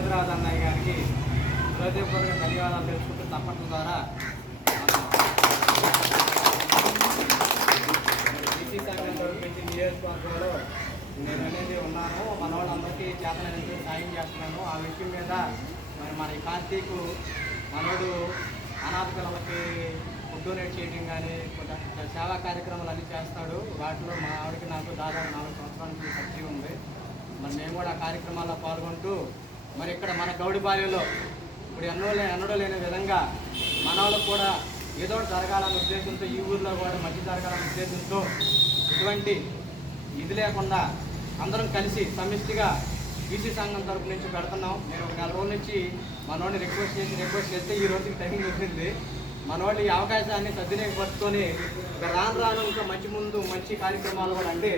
పోతురాజు అన్నయ్య గారికి హృదయపూర్వక ధన్యవాదాలు తెలుసుకుంటూ తప్పట్ల ద్వారా బీసీ సంఘం తరపున నియోజకవర్గంలో నేను అనేది ఉన్నాను. మన వాళ్ళందరికీ చేతనైనందుకు సాయం చేస్తున్నాను. ఆ విషయం మీద మరి మన కార్తీక్ మనోడు అనాథ పిల్లలకి ఫుడ్ డొనేట్ చేయడం కానీ సేవా కార్యక్రమాలు అన్నీ చేస్తాడు. వాటిలో మా ఆవిడకి నాకు దాదాపు 4 సంవత్సరాల నుంచి పరిచయం ఉంది. మరి మేము కూడా ఆ కార్యక్రమాల్లో పాల్గొంటూ మరి ఇక్కడ మన గౌడిపాలెంలో ఇప్పుడు ఎన్నడూ లేని విధంగా మన వాళ్ళకు కూడా ఏదో జరగాలనే ఉద్దేశంతో ఈ ఊర్లో కూడా మంచి జరగాలనే ఉద్దేశంతో ఇటువంటి ఇది లేకుండా అందరం కలిసి సమిష్టిగా బీసీ సంఘం తరపు నుంచి పెడుతున్నాం. నేను ఒక 4 రోజుల నుంచి మనోడిని రిక్వెస్ట్ చేస్తే ఈ రోజుకి టైం వచ్చింది. మనోళ్ళు ఈ అవకాశాన్ని సద్వినియోగపరుచుకొని రాను ఇంకా మంచి కార్యక్రమాలు కూడా అంటే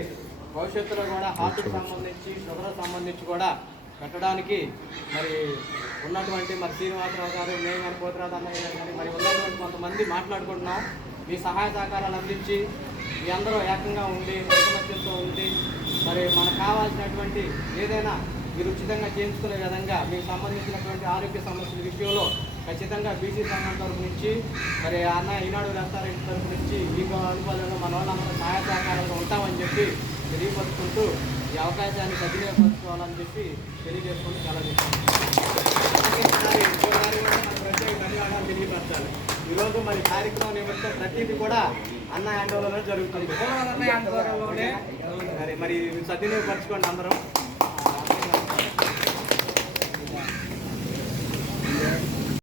భవిష్యత్తులో కూడా హార్ట్కి సంబంధించి షుగర్ సంబంధించి కూడా పెట్టడానికి మరి ఉన్నటువంటి మరి శ్రీనివాసరావు గారు నేను కానీ పోతురాజు అన్నయ్య గారు కానీ మరి ఉన్నటువంటి కొంతమంది మాట్లాడుకుంటున్నాం. మీ సహాయ సహకారాలు అందించి మీ అందరూ ఏకంగా ఉండి ఐకమత్యంతో ఉండి మరి మనకు కావాల్సినటువంటి ఏదైనా మీరు ఉచితంగా చేయించుకునే విధంగా మీకు సంబంధించినటువంటి ఆరోగ్య సమస్యల విషయంలో ఖచ్చితంగా బీసీ సంఘం తరపు నుంచి మరి ఈనాడు రెస్టారెంట్ తరపు నుంచి ఈ అనుపాలనలో మన వాళ్ళందరూ సహాయ సహకారాలు ఉంటామని చెప్పి తెలియపరుచుకుంటూ ఈ అవకాశాన్ని సద్వినియోగపరచుకోవాలని చెప్పి తెలియజేసుకుంటూ చాలా ప్రత్యేక ధన్యవాదాలు తెలియపరచాలి. ఈరోజు మరి కార్యక్రమం నిమిత్తం ప్రతిదీ కూడా అన్న హ్యాండ్ ఓవర్లోనే జరుగుతుంది. మరి సద్వినియోగపరచుకోండి అందరం.